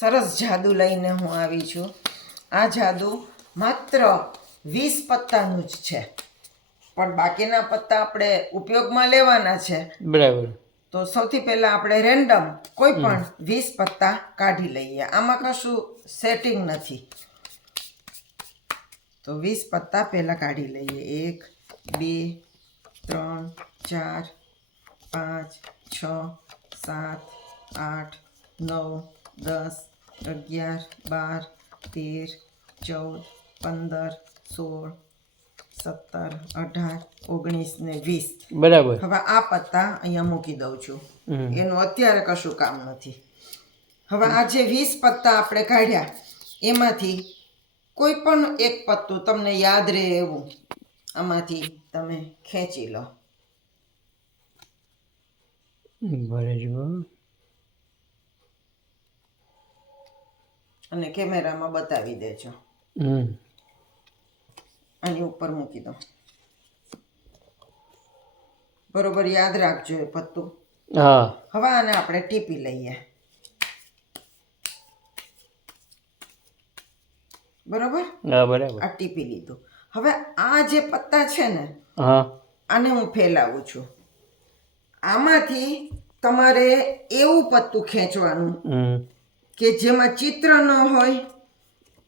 સરસ જાદુ લઈને હું આવી છું. આ જાદુ માત્ર વીસ પત્તાનું જ છે. પણ બાકીના પત્તા આપણે ઉપયોગમાં લેવાના છે. બરાબર. તો સૌથી પહેલા આપણે રેન્ડમ કોઈ પણ વીસ પત્તા કાઢી લઈએ. આમાં કશું સેટિંગ નથી. તો વીસ પત્તા પહેલા કાઢી લઈએ. એક બે ત્રણ ચાર પાંચ છ સાત આઠ નવ દસ અગિયાર બાર તેર ચૌદ પંદર સોળ સત્તર અઢાર ઓગણીસ ને વીસ. બરાબર. હવે આ પત્તા અહીંયા મૂકી દઉં છું. એનું અત્યારે કશું કામ નથી. હવે આ જે વીસ પત્તા આપણે કાઢ્યા એમાંથી કોઈ પણ એક પત્તું તમને યાદ રહે એવું. આમાંથી તમે ખેંચી લો. ભરે અને કેમેરામાં બતાવી દેજો. આની ઉપર મૂકી દો બરોબર યાદ રાખજો એ પત્તું. હવે આને આપણે ટીપી લઈએ. બરોબર? બરાબર. આ ટીપી લીધું. હવે આ જે પત્તા છે ને આને હું ફેલાવું છું. આમાંથી તમારે એવું પત્તું ખેંચવાનું કે જેમાં ચિત્ર ન હોય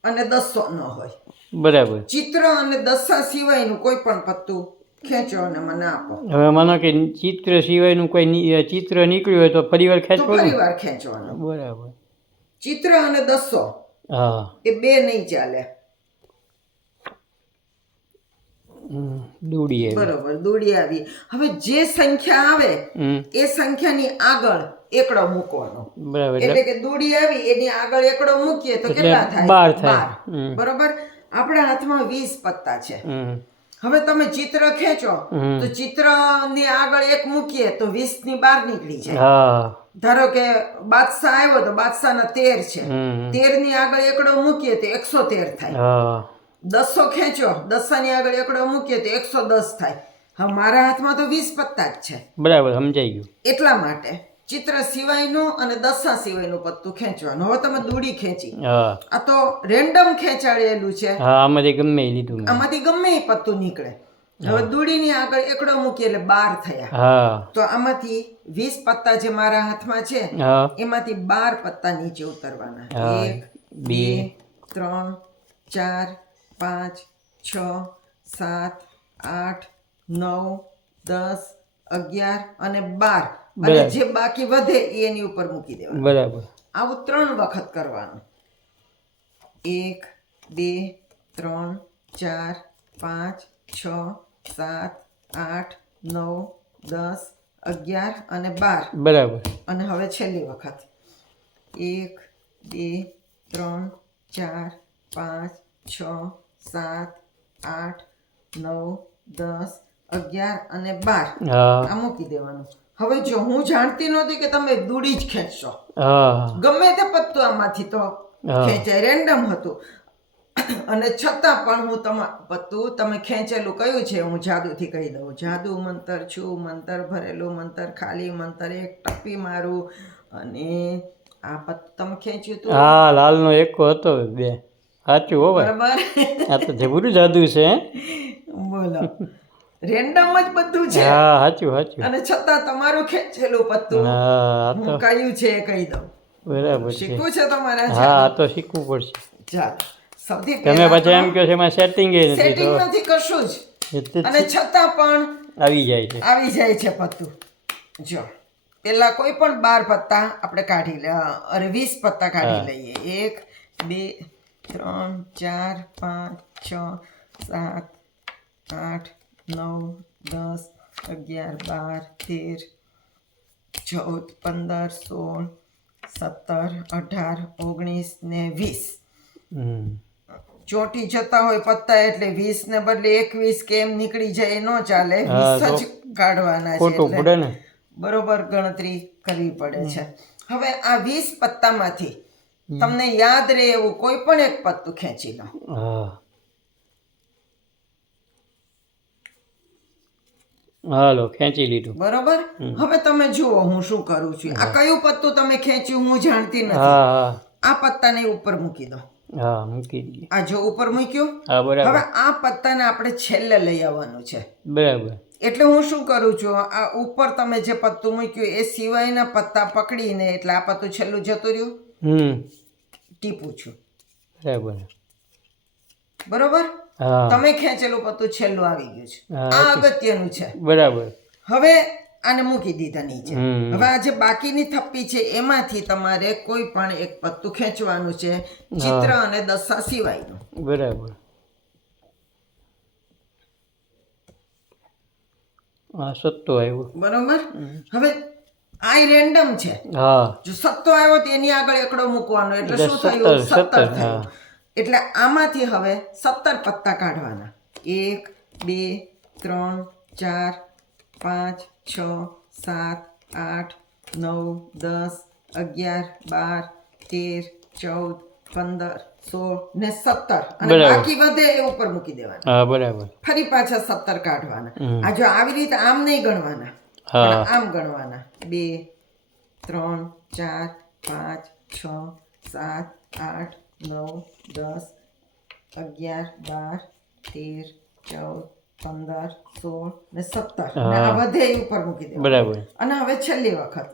અને દસો ન હોય. બરાબર. ચિત્ર અને દસા સિવાયનું કોઈ પણ પત્તું ખેંચો અને મને આપો. હવે માનો કે ચિત્ર સિવાયનું કોઈ ચિત્ર નીકળ્યું હોય તો ફરીવાર તો ખેંચવાનું? ફરી વાર ખેંચવાનું. બરાબર. ચિત્ર અને દસો હા. એ બે નહીં ચાલે. હમ, આવી બરોબર દોડી આવી હવે જે સંખ્યા આવે એ સંખ્યાની આગળ એકડો મૂકવાનો. બરાબર એટલે કે દોડી આવી એની આગળ એકડો મૂકીએ તો કેટલા થાય? 12 થાય. બરોબર? આપણા હાથમાં વીસ પત્તા છે. હવે તમે ચિત્ર ખેંચો તો તો ચિત્રની આગળ એક મૂકીએ તો વીસની બાર નીકળી જાય. હા. ધારો કે બાદશાહ આવ્યો તો બાદશાહ ના તેર છે. તેરની આગળ એકડો મૂકીએ તો એકસો તેર થાય. દસો ખેંચો દસાની આગળ એકડો મૂકીએ તો એકસો દસ થાય. હવે મારા હાથમાં તો વીસ પત્તા જ છે. બરાબર સમજાઈ ગયું. એટલા માટે ચિત્ર સિવાયનું અને દસા સિવાયનું પત્તું ખેંચવાનું. હવે તમે દૂડી ખેંચી. આ તો રેન્ડમ ખેંચાડેલું છે. આમાંથી ગમે એ લીધું આમાંથી ગમે પત્તું નીકળે. હવે દૂડીની આગળ એકડો મૂકી એટલે બાર થયા. તો આમાંથી વીસ પત્તા જે મારા હાથમાં છે એમાંથી બાર પત્તા નીચે ઉતરવાના. એક બે. ત્રણ ચાર પાંચ છ સાત આઠ નવ દસ અગિયાર અને બાર. અને જે બાકી વધે એ એની ઉપર મૂકી દેવાનું. બરાબર. આવું ત્રણ વખત કરવાનું. એક બે ત્રણ ચાર પાંચ છ સાત આઠ નવ દસ અગિયાર અને બાર. બરાબર. અને હવે છેલ્લી વખત. એક બે ત્રણ ચાર પાંચ છ સાત આઠ નવ દસ અગિયાર અને બાર. આ મૂકી દેવાનું. હવે જો હું જાણતી નહોતી કે તમે દૂડી જ ખેંચશો. ગમે તે પત્તું આમાંથી તો ખેંચાય. રેન્ડમ હતું. અને છતાં પણ હું તમા પત્તું તમે ખેંચેલું કયું છે હું જાદુથી કહી દઉં. જાદુ મંતર છું મંતર ભરેલું મંતર ખાલી મંતર એક ટપ્પી મારું. અને આ પત્તું તમે ખેંચ્યું હતું હા લાલનો એક હતો બે. સાચું હો ભાઈ. બરાબર. આ તો જબરું જાદુ છે બોલો. રેન્ડમ જ બધું છે. હા સાચું સાચું. અને છતાં તમારું ખેંચેલું પત્તું. હા હું કયું છે કહી દઉં. બરાબર શીખવું છે તમારે હા તો શીખવું પડશે. ચાલો. તમે પછી એમ કહો છો એમાં સેટિંગ નથી સેટિંગ નથી કશું જ. જ અને છતાં પણ આવી જાય છે. આવી જાય છે પત્તું. જો પેલા કોઈ પણ બાર પત્તા આપણે કાઢી લે અરે વીસ પત્તા કાઢી લઈએ. એક બે ત્રણ ચાર પાંચ છ સાત આઠ નવ દસ અગિયાર બાર તેર ચૌદ પંદર સોળ સત્તર અઢાર ઓગણીસ ને વીસ. ચોંટી જતા હોય પત્તા એટલે વીસ ને બદલે એકવીસ કેમ નીકળી જાય એ ન ચાલે. વીસ જ કાઢવાના છે બરોબર ગણતરી કરવી પડે છે. હવે આ વીસ પત્તામાંથી તમને યાદ રહે એવું કોઈ પણ એક પત્તું ખેંચી લો. હાલો ખેંચી લીધું. બરોબર? હવે તમે જુઓ હું શું કરું છું. આ કયું પત્તું તમે ખેંચ્યું હું જાણતી નથી. આ પત્તાને ઉપર મૂકી દો. હા મૂકી દઈએ આ જો ઉપર મૂક્યો? હા હવે આ પત્તાને આપણે છેલ્લે લઈ આવવાનું છે. બરાબર. એટલે હું શું કરું છું? આ ઉપર તમે જે પત્તું મૂક્યું એ સિવાયના પત્તા પકડીને એટલે આ પત્તું છેલ્લું જતું રહ્યું? હમ. ટીપું છું. બરાબર. બરોબર? તમે ખેંચેલું પત્તું છેલ્લું આવી ગયું છે. આ અગત્યનું છે. બરાબર. હવે આને મૂકી દીધા નીચે. હવે આ જે બાકીની થપ્પી છે એમાંથી તમારે કોઈ પણ એક પત્તું ખેંચવાનું છે ચિત્ર અને દશા સિવાયનું. બરાબર. આ સત્તો આવ્યો. બરોબર? હવે આ રેન્ડમ છે. જો સત્તો આવ્યો તો એની આગળ એકડો મૂકવાનો. એટલે શું થયું? સત્તર થયું. એટલે આમાંથી હવે સત્તર પત્તા કાઢવાના. એક બે ત્રણ ચાર પાંચ છ સાત આઠ નવ દસ અગિયાર બાર તેર ચૌદ પંદર સોળ ને સત્તર. અને બાકી વધે એ ઉપર મૂકી દેવાના. બરાબર. ફરી પાછા સત્તર કાઢવાના. આ જો આવી રીતે આમ નહીં ગણવાના. આમ ગણવાના. બે ત્રણ ચાર પાંચ છ સાત આઠ નવ દસ અગિયાર બાર તેર ચૌદ પંદર સોળ ને સત્તર. આ વધે ઉપર મૂકી દે બરાબર. અને હવે છેલ્લી વખત.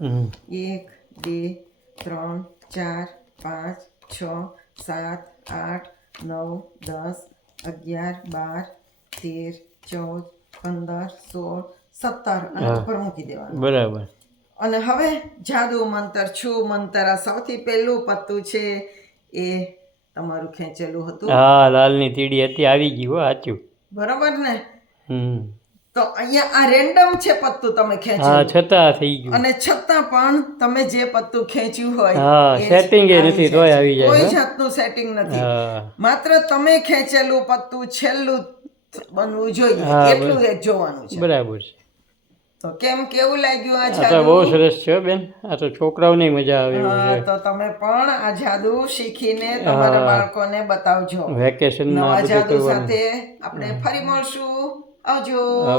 એક બે ત્રણ ચાર પાંચ છ સાત આઠ નવ દસ અગિયાર બાર તેર ચૌદ પંદર સોળ સત્તર હા. મૂકી દેવાનું. બરાબર. અને હવે જાદુ મંતર છુ મંતર આ સૌથી પહેલું પત્તું છે એ તમારું ખેંચેલું હતું. હા લાલની તીડી હતી આવી ગઈ હો સાચું. બરાબર ને? હમ. તો અહીંયા આ રેન્ડમ છે પત્તું તમે હા ખેંચ્યું છતાં થઈ ગયું. અને છતાં પણ તમે જે પત્તું ખેંચ્યું હોય હા, સેટિંગ એ નથી, તોય આવી જાય, કોઈ જાતનું સેટિંગ નથી. માત્ર તમે ખેંચેલું પત્તું છેલ્લું બનવું જોઈએ એટલું જ જોવાનું છે. બરાબર છે. તો કેમ કેવું લાગ્યું આ જાદુ? બહુ સરસ છે બેન. આ તો છોકરાઓને મજા આવે એવું છે. તો તમે પણ આ જાદુ શીખીને તમારા. બાળકોને બતાવજો. વેકેશનમાં નવા આ જાદુ સાથે આપણે ફરી મળશું. આવજો.